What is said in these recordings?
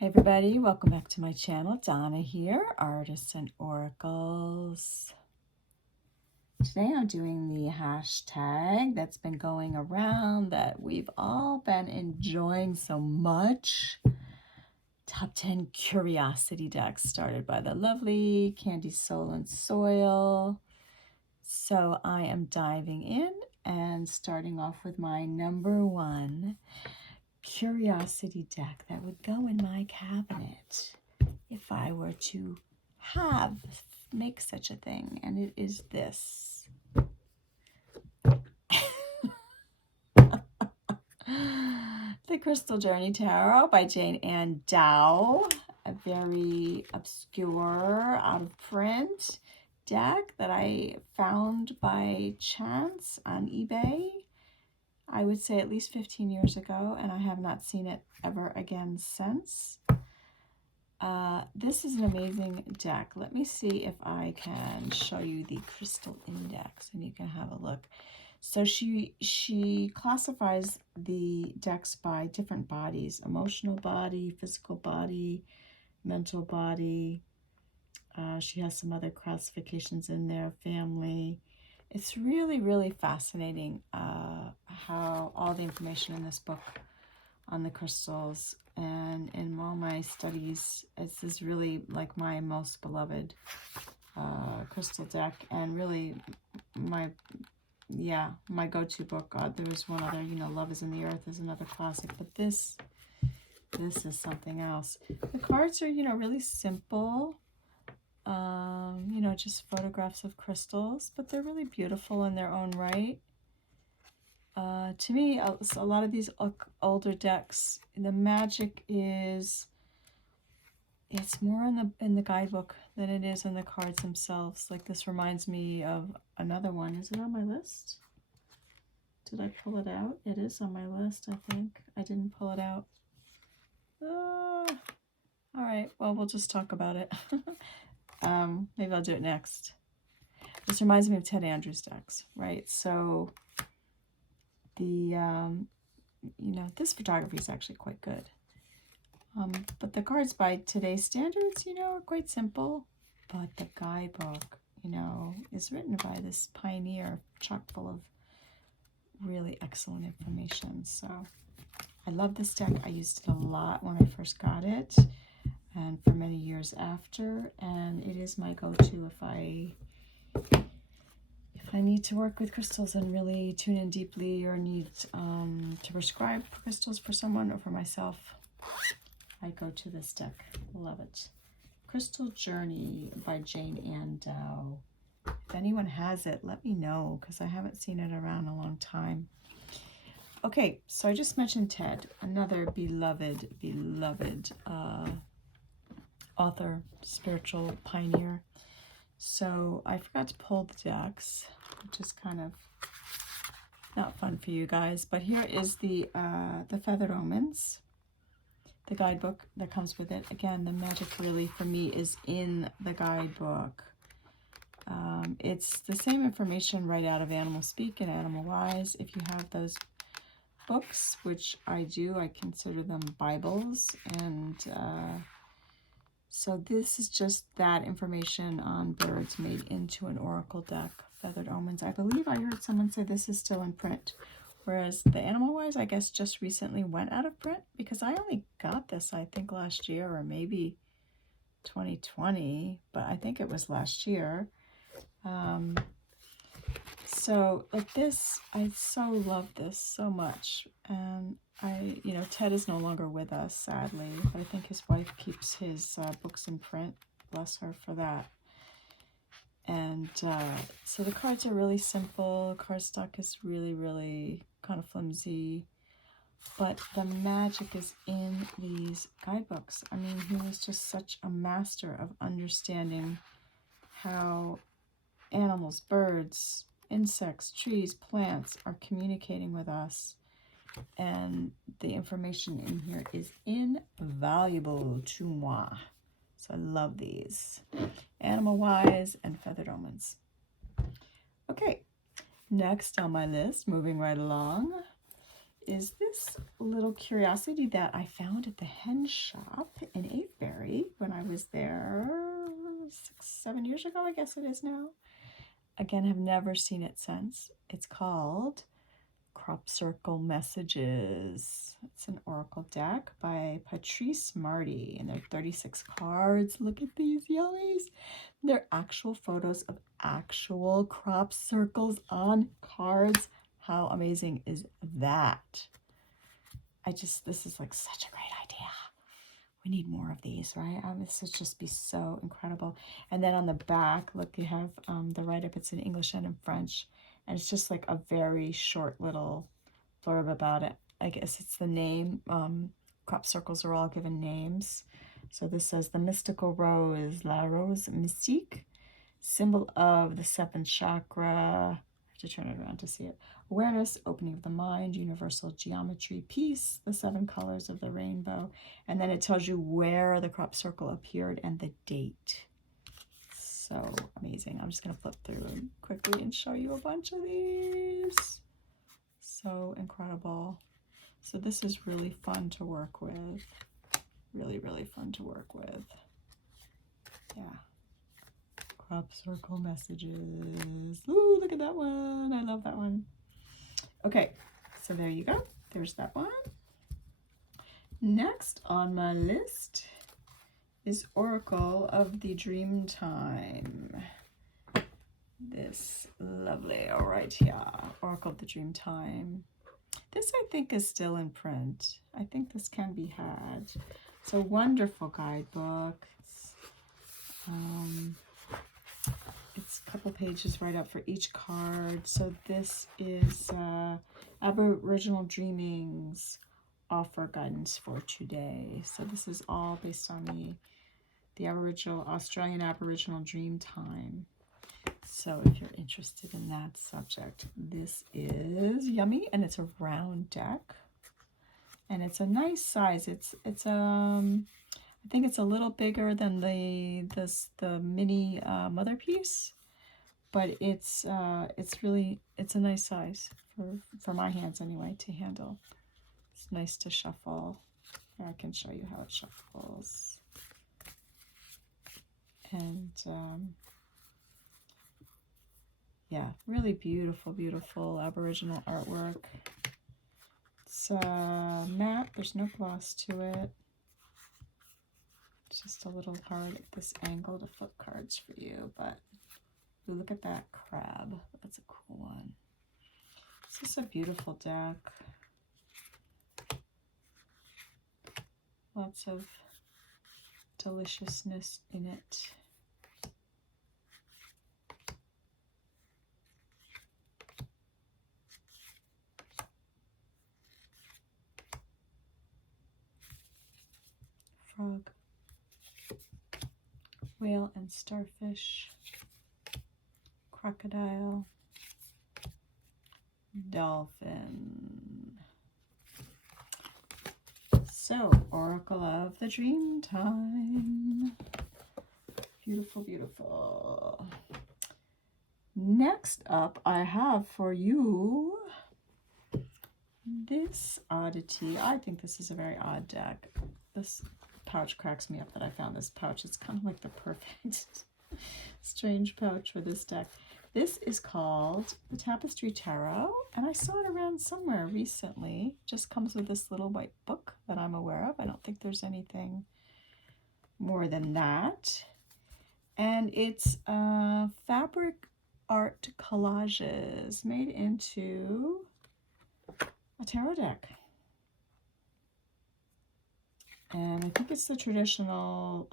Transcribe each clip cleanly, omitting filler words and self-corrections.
Hey everybody, welcome back to my channel. Donna here, Artists and Oracles. Today I'm doing the hashtag that's been going around that we've all been enjoying so much. Top 10 Curiosity decks started by the lovely Candy Soul and Soil. So I am diving in and starting off with my number one Curiosity deck that would go in my cabinet if I were to make such a thing, and it is this. The Crystal Journey Tarot by Jane Ann Dow, a very obscure, out of print deck that I found by chance on eBay. I would say at least 15 years ago, and I have not seen it ever again since. This is an amazing deck. Let me see if I can show you the crystal index and you can have a look. So she classifies the decks by different bodies: emotional body, physical body, mental body. She has some other classifications in there, family. It's really, really fascinating how all the information in this book on the crystals and in all my studies, this is really like my most beloved crystal deck, and really my go-to book. There was one other, Love is in the Earth is another classic, but this is something else. The cards are, really simple. Just photographs of crystals, but they're really beautiful in their own right. To me, a lot of these older decks, the magic is, it's more in the guidebook than it is in the cards themselves. Like, this reminds me of another one. Is it on my list? Did I pull it out? It is on my list, I think. I didn't pull it out. All right, well, we'll just talk about it. Maybe I'll do it next. This reminds me of Ted Andrews decks, right? So the, this photography is actually quite good. But the cards by today's standards, are quite simple. But the guidebook, is written by this pioneer, chock full of really excellent information. So I love this deck. I used it a lot when I first got it, and for many years after, and it is my go-to if I need to work with crystals and really tune in deeply, or need to prescribe crystals for someone or for myself. I go to this deck. Love it. Crystal Journey by Jane Ann Dow. If anyone has it, let me know, because I haven't seen it around a long time. Okay, so I just mentioned Ted, another beloved author, spiritual pioneer. So I forgot to pull the decks, which is kind of not fun for you guys. But here is the Feathered Omens, the guidebook that comes with it. Again, the magic really for me is in the guidebook. It's the same information right out of Animal Speak and Animal Wise. If you have those books, which I do, I consider them Bibles, and so this is just that information on birds made into an oracle deck, Feathered Omens. I believe I heard someone say this is still in print, whereas the Animal Wise, I guess, just recently went out of print, because I only got this, I think, last year, or maybe 2020, but I think it was last year. So like this, I so love this so much. And Ted is no longer with us, sadly, but I think his wife keeps his books in print. Bless her for that. And so the cards are really simple. Cardstock is really, really kind of flimsy, but the magic is in these guidebooks. I mean, he was just such a master of understanding how animals, birds, insects, trees, plants are communicating with us. And the information in here is invaluable to moi. So I love these. Animal Wise and Feathered Omens. Okay, next on my list, moving right along, is this little curiosity that I found at the hen shop. in Avebury when I was there 6-7 years ago, I guess it is now. Again, have never seen it since. It's called Crop Circle Messages. It's an oracle deck by Patrice Marty, and they're 36 cards. Look at these yummies. They're actual photos of actual crop circles on cards. How amazing is that? This is like such a great idea. We need more of these, right? This would just be so incredible. And then on the back, look, you have the write-up. It's in English and in French. And it's just like a very short little blurb about it. I guess it's the name. Crop circles are all given names. So this says, the mystical rose, la rose mystique, symbol of the 7th chakra. I have to turn it around to see it. Awareness, opening of the mind, universal geometry, peace, the 7 colors of the rainbow. And then it tells you where the crop circle appeared and the date. So amazing. I'm just going to flip through quickly and show you a bunch of these. So incredible. So this is really fun to work with. Really, really fun to work with. Yeah. Crop circle messages. Ooh, look at that one. I love that one. Okay, so there you go. There's that one. Next on my list is Oracle of the Dreamtime. This lovely, all right, yeah, Oracle of the Dreamtime. This I think is still in print. I think this can be had. It's a wonderful guidebook. It's a couple pages right up for each card. So this is Aboriginal Dreamings Offer Guidance for Today. So this is all based on the Australian Aboriginal Dreamtime. So if you're interested in that subject, this is yummy, and it's a round deck, and it's a nice size. It's I think it's a little bigger than the mini mother piece, but it's a nice size for my hands anyway to handle. It's nice to shuffle. Here, I can show you how it shuffles. And yeah, really beautiful, beautiful Aboriginal artwork. It's matte. There's no gloss to it. It's just a little hard at this angle to flip cards for you, but ooh, look at that crab. That's a cool one. This is a beautiful deck. Lots of deliciousness in it. Frog, whale and starfish, crocodile, dolphin. So, Oracle of the Dreamtime. Beautiful, beautiful. Next up, I have for you this oddity. I think this is a very odd deck. This pouch cracks me up that I found this pouch. It's kind of like the perfect strange pouch for this deck. This is called the Tapestry Tarot, and I saw it around somewhere recently. Just comes with this little white book that I'm aware of. I don't think there's anything more than that. And it's fabric art collages made into a tarot deck. And I think it's the traditional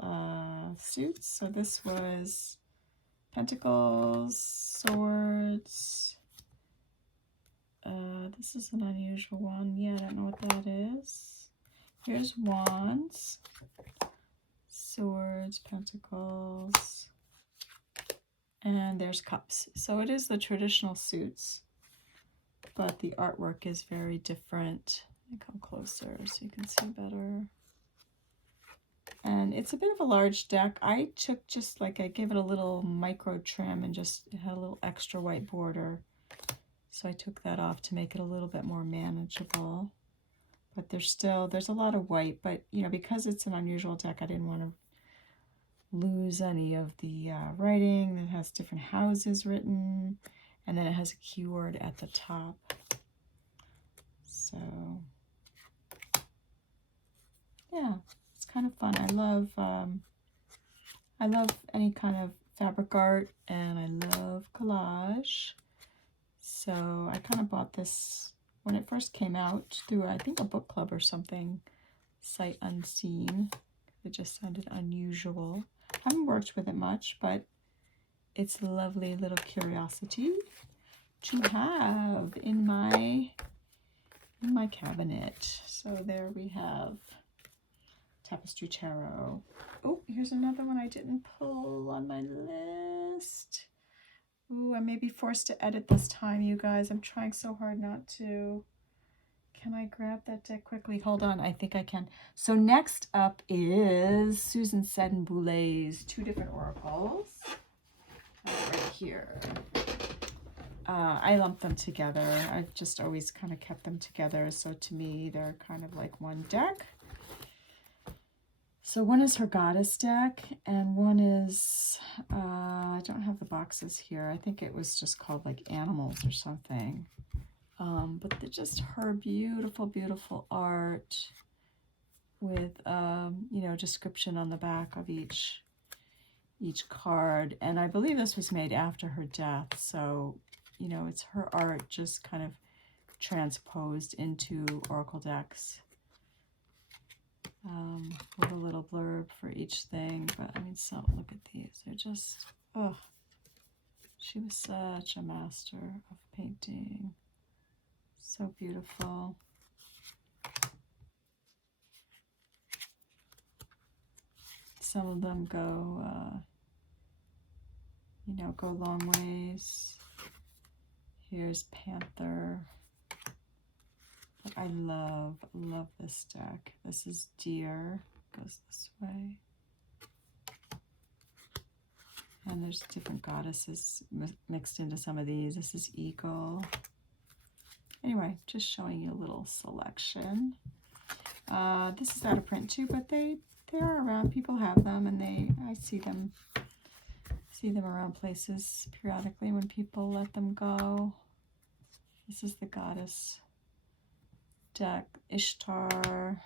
suits. So this was pentacles, swords. This is an unusual one. Yeah, I don't know what that is. Here's wands, swords, pentacles, and there's cups. So it is the traditional suits, but the artwork is very different. Let me come closer so you can see better. And it's a bit of a large deck. I took just like, I gave it a little micro trim and just it had a little extra white border. So I took that off to make it a little bit more manageable. but there's a lot of white, but you know, because it's an unusual deck, I didn't want to lose any of the writing. It has different houses written, and then it has a keyword at the top. So yeah, it's kind of fun. I love any kind of fabric art, and I love collage. So I kind of bought this when it first came out through, I think, a book club or something, sight unseen. It just sounded unusual. I haven't worked with it much, but it's a lovely little curiosity to have in my cabinet. So there we have Tapestry Tarot. Oh, here's another one I didn't pull on my list. Ooh, I may be forced to edit this time, you guys. I'm trying so hard not to. Can I grab that deck quickly? Hold on, I think I can. So next up is Susan Sedon Boulet's two different oracles. Right here. I lumped them together. I've just always kind of kept them together. So to me, they're kind of like one deck. So one is her goddess deck, and one is, I don't have the boxes here. I think it was just called like animals or something. But they're just her beautiful, beautiful art with, you know, description on the back of each card. And I believe this was made after her death. So, you know, it's her art just kind of transposed into oracle decks. With a little blurb for each thing. But I mean, so look at these. They're just, oh, she was such a master of painting. So beautiful. Some of them go, you know, go long ways. Here's Panther. But I love this deck. This is Deer. Goes this way. And there's different goddesses mixed into some of these. This is Eagle. Anyway, just showing you a little selection. This is out of print too, but they are around. People have them, and I see them around places periodically when people let them go. This is the goddess deck. Ishtar.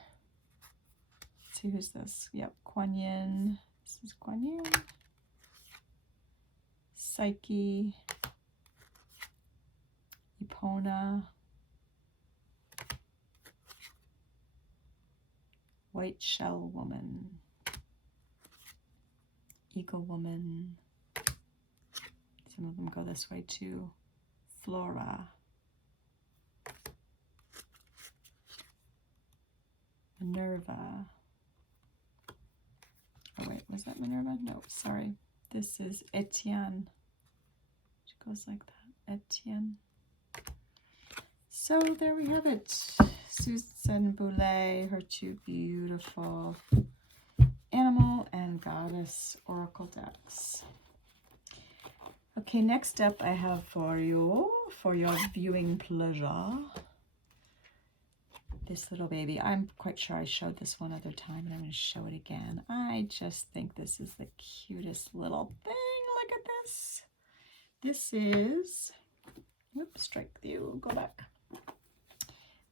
Let's see, who's this? Yep, Kuan Yin. This is Kuan Yin. Psyche. Epona. White Shell Woman. Eagle Woman. Some of them go this way too. Flora. Minerva. Oh wait, was that Minerva? No, sorry. This is Etienne. She goes like that. Etienne. So there we have it. Susan Boulet, her two beautiful animal and goddess oracle decks. Okay, next up I have for your viewing pleasure, this little baby. I'm quite sure I showed this one other time, and I'm going to show it again. I just think this is the cutest little thing. Look at this. This is, whoops, strike you, go back.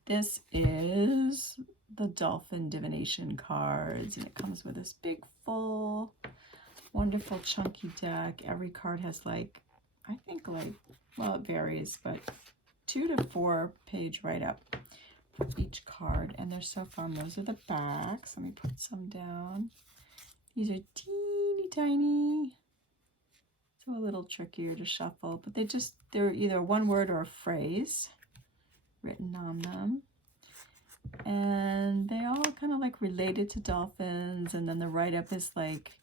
This is the Dolphin Divination cards, and it comes with this big, full, wonderful, chunky deck. Every card has like, I think like, well, it varies, but 2 to 4 page write-up for each card, and they're so fun. Those are the backs. Let me put some down. These are teeny tiny, so a little trickier to shuffle, but they're either one word or a phrase written on them, and they all kind of like related to dolphins. And then the write-up is like,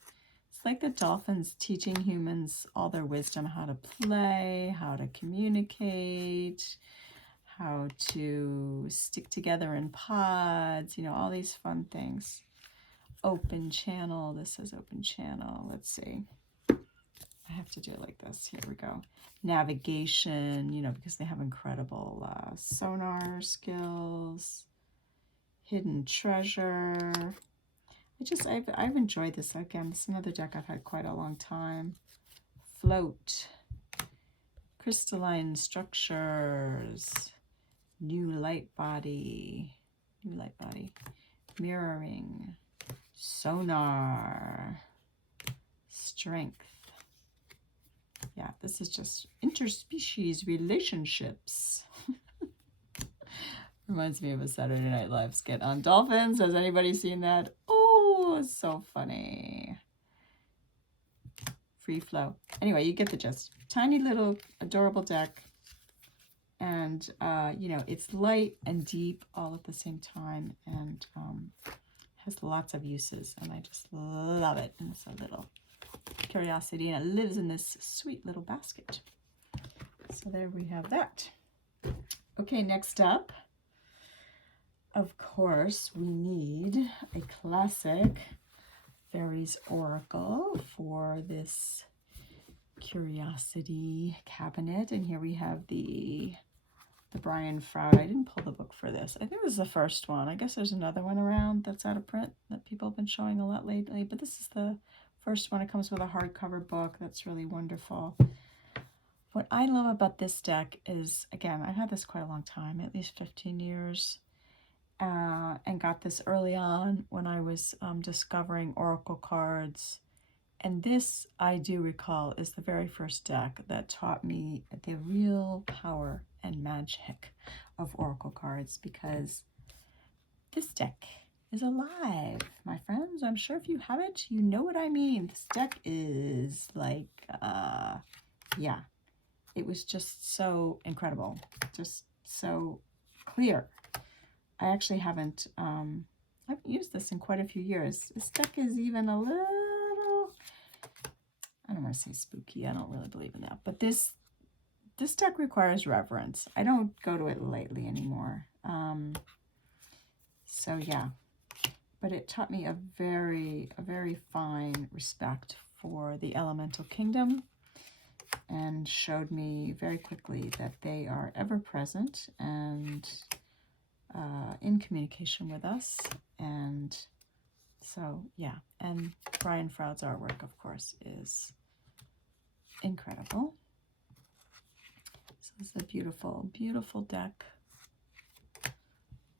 it's like the dolphins teaching humans all their wisdom, how to play, how to communicate, how to stick together in pods, you know, all these fun things. Open channel. This says open channel. Let's see. I have to do it like this. Here we go. Navigation, you know, because they have incredible sonar skills. Hidden Treasure. I've enjoyed this. Again, it's another deck I've had quite a long time. Float. Crystalline Structures. New Light Body. New Light Body. Mirroring. Sonar. Strength. Yeah, this is just interspecies relationships. Reminds me of a Saturday Night Live skit on dolphins. Has anybody seen that? Oh, it's so funny. Free flow. Anyway, you get the gist. Tiny little adorable deck. And, you know, it's light and deep all at the same time. And has lots of uses. And I just love it. And it's a little curiosity. And it lives in this sweet little basket. So there we have that. Okay, next up. Of course, we need a classic Fairies Oracle for this curiosity cabinet. And here we have the Brian Froud. I didn't pull the book for this. I think this is the first one. I guess there's another one around that's out of print that people have been showing a lot lately. But this is the first one. It comes with a hardcover book. That's really wonderful. What I love about this deck is, again, I've had this quite a long time, at least 15 years. And got this early on when I was discovering oracle cards. And this, I do recall, is the very first deck that taught me the real power and magic of oracle cards, because this deck is alive, my friends. I'm sure if you have it, you know what I mean. This deck is like, yeah, it was just so incredible, just so clear. I actually haven't used this in quite a few years. This deck is even a little, I don't want to say spooky. I don't really believe in that. But this deck requires reverence. I don't go to it lightly anymore. So yeah, but it taught me a very fine respect for the elemental kingdom, and showed me very quickly that they are ever present and in communication with us. And so yeah, and Brian Froud's artwork, of course, is incredible. So this is a beautiful deck.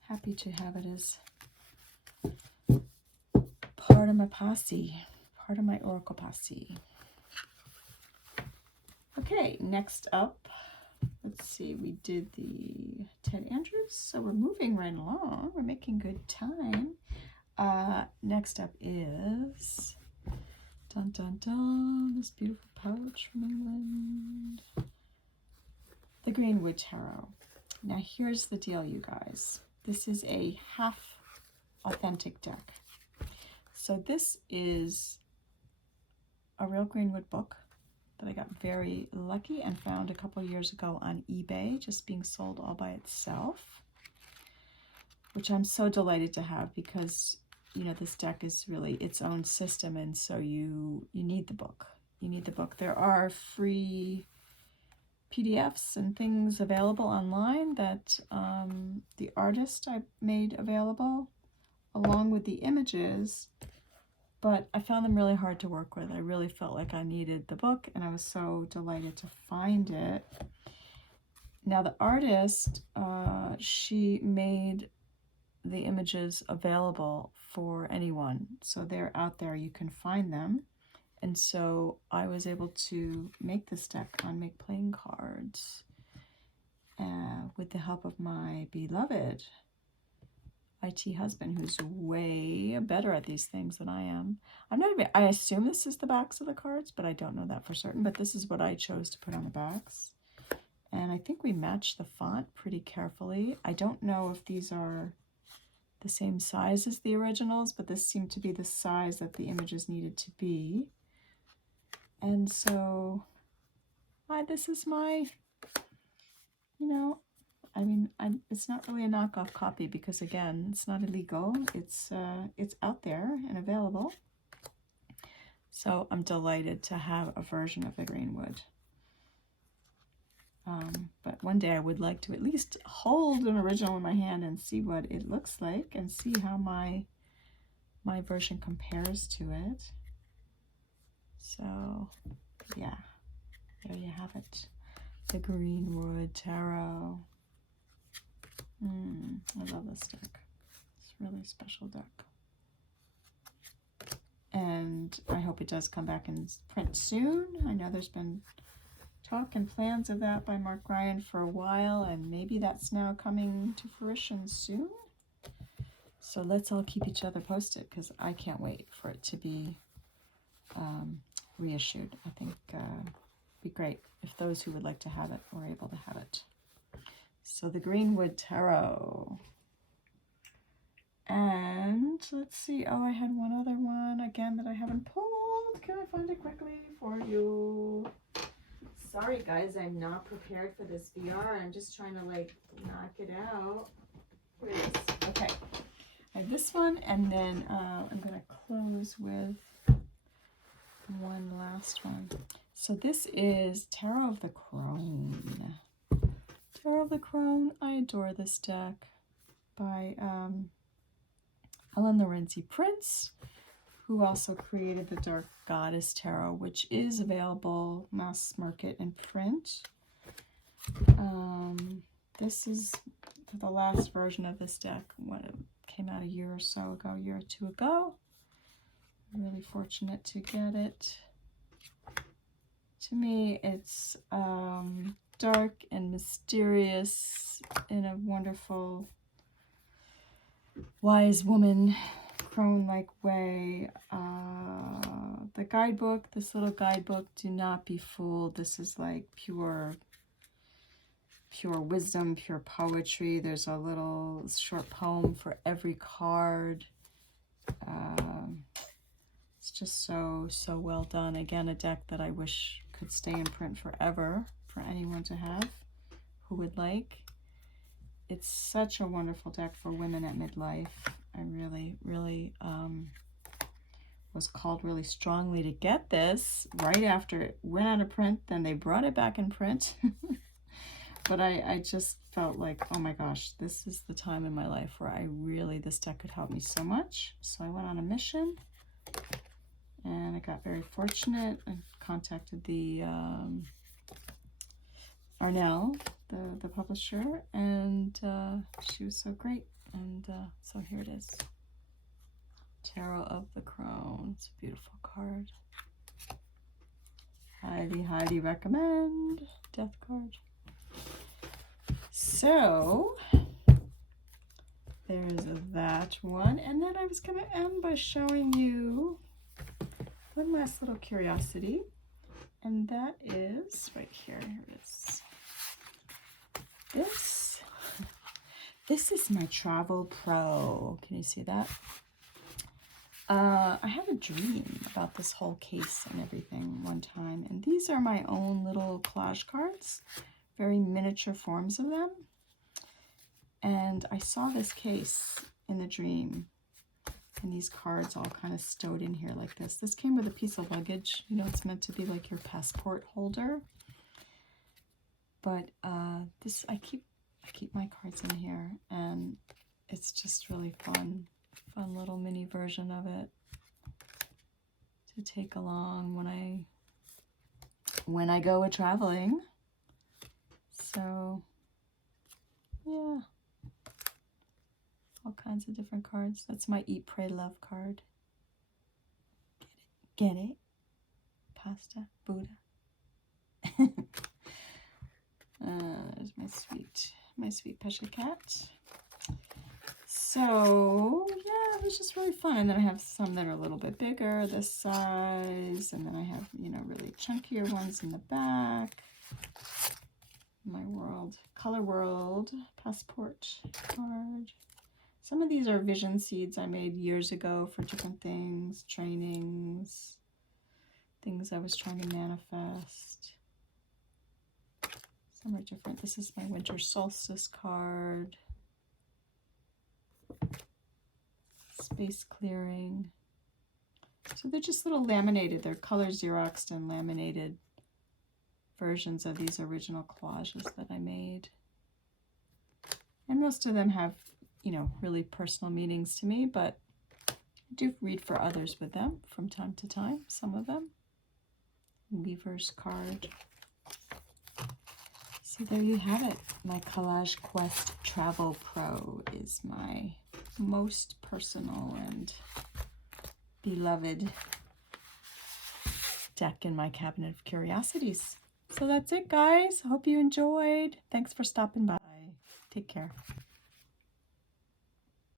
Happy to have it as part of my posse, part of my oracle posse. Okay, next up, let's see, we did the Ted Andrews, so we're moving right along. We're making good time. Next up is, dun dun dun, this beautiful pouch from England, the Greenwood Tarot. Now here's the deal, you guys. This is a half authentic deck. So this is a real Greenwood book that I got very lucky and found a couple years ago on eBay, just being sold all by itself, which I'm so delighted to have, because, you know, this deck is really its own system, and so you need the book. You need the book. There are free PDFs and things available online that the artist I made available along with the images, but I found them really hard to work with. I really felt like I needed the book, and I was so delighted to find it. Now the artist, she made the images available for anyone, so they're out there, you can find them. And so I was able to make this deck on Make Playing Cards with the help of my beloved IT husband, who's way better at these things than I am. I assume this is the backs of the cards, but I don't know that for certain. But this is what I chose to put on the backs. And I think we matched the font pretty carefully. I don't know if these are the same size as the originals, but this seemed to be the size that the images needed to be. And so this is my, you know, I mean, it's not really a knockoff copy, because again, it's not illegal. It's out there and available. So I'm delighted to have a version of the Greenwood. But one day I would like to at least hold an original in my hand and see what it looks like and see how my version compares to it. So yeah, there you have it. The Greenwood Tarot. I love this deck. It's a really special deck. And I hope it does come back in print soon. I know there's been talk and plans of that by Mark Ryan for a while, and maybe that's now coming to fruition soon. So let's all keep each other posted, because I can't wait for it to be reissued. I think it'd be great if those who would like to have it were able to have it. So the Greenwood Tarot. And let's see. Oh, I had one other one again that I haven't pulled. Can I find it quickly for you? Sorry guys, I'm not prepared for this VR. I'm just trying to like knock it out. Where is this? Okay. I have this one, and then I'm going to close with one last one. So this is Tarot of the Crone. Tarot of the Crone. I adore this deck by Ellen Lorenzi Prince, who also created the Dark Goddess Tarot, which is available mass market in print. This is the last version of this deck when it came out a year or so ago, a year or two ago. I'm really fortunate to get it. To me, it's dark and mysterious in a wonderful, wise woman, crone-like way. The guidebook, this little guidebook, do not be fooled. This is like pure wisdom, pure poetry. There's a little short poem for every card. It's just so well done. Again, a deck that I wish could stay in print forever for anyone to have who would like. It's such a wonderful deck for women at midlife. I really was called really strongly to get this right after it went out of print. Then they brought it back in print. But I just felt like, oh my gosh, this is the time in my life where this deck could help me so much. So I went on a mission, and I got very fortunate and contacted the Arnell, the publisher, and she was so great. And so here it is. Tarot of the Crone. It's a beautiful card. Highly recommend. Death card. So there's that one. And then I was going to end by showing you one last little curiosity. And that is right here. Here it is. This is my Travel Pro. Can you see that? I had a dream about this whole case and everything one time, and these are my own little collage cards, very miniature forms of them. And I saw this case in the dream, and these cards all kind of stowed in here like this. This came with a piece of luggage. You know, it's meant to be like your passport holder. But I keep my cards in here, and it's just really fun little mini version of it to take along when I go traveling. So yeah, all kinds of different cards. That's my Eat, Pray, Love card. Get it? Pasta, Buddha. There's my sweet Pesha cat. So yeah, it was just really fun. And then I have some that are a little bit bigger, this size, and then I have, you know, really chunkier ones in the back. My Color World passport card. Some of these are vision seeds I made years ago for different things, trainings, things I was trying to manifest. Some are different. This is my Winter Solstice card. Space Clearing. So they're just little laminated. They're color Xeroxed and laminated versions of these original collages that I made. And most of them have, you know, really personal meanings to me, but I do read for others with them from time to time, some of them. Weaver's card. So there you have it. My Collage Quest Travel Pro is my most personal and beloved deck in my cabinet of curiosities. So that's it, guys. I hope you enjoyed. Thanks for stopping by. Take care.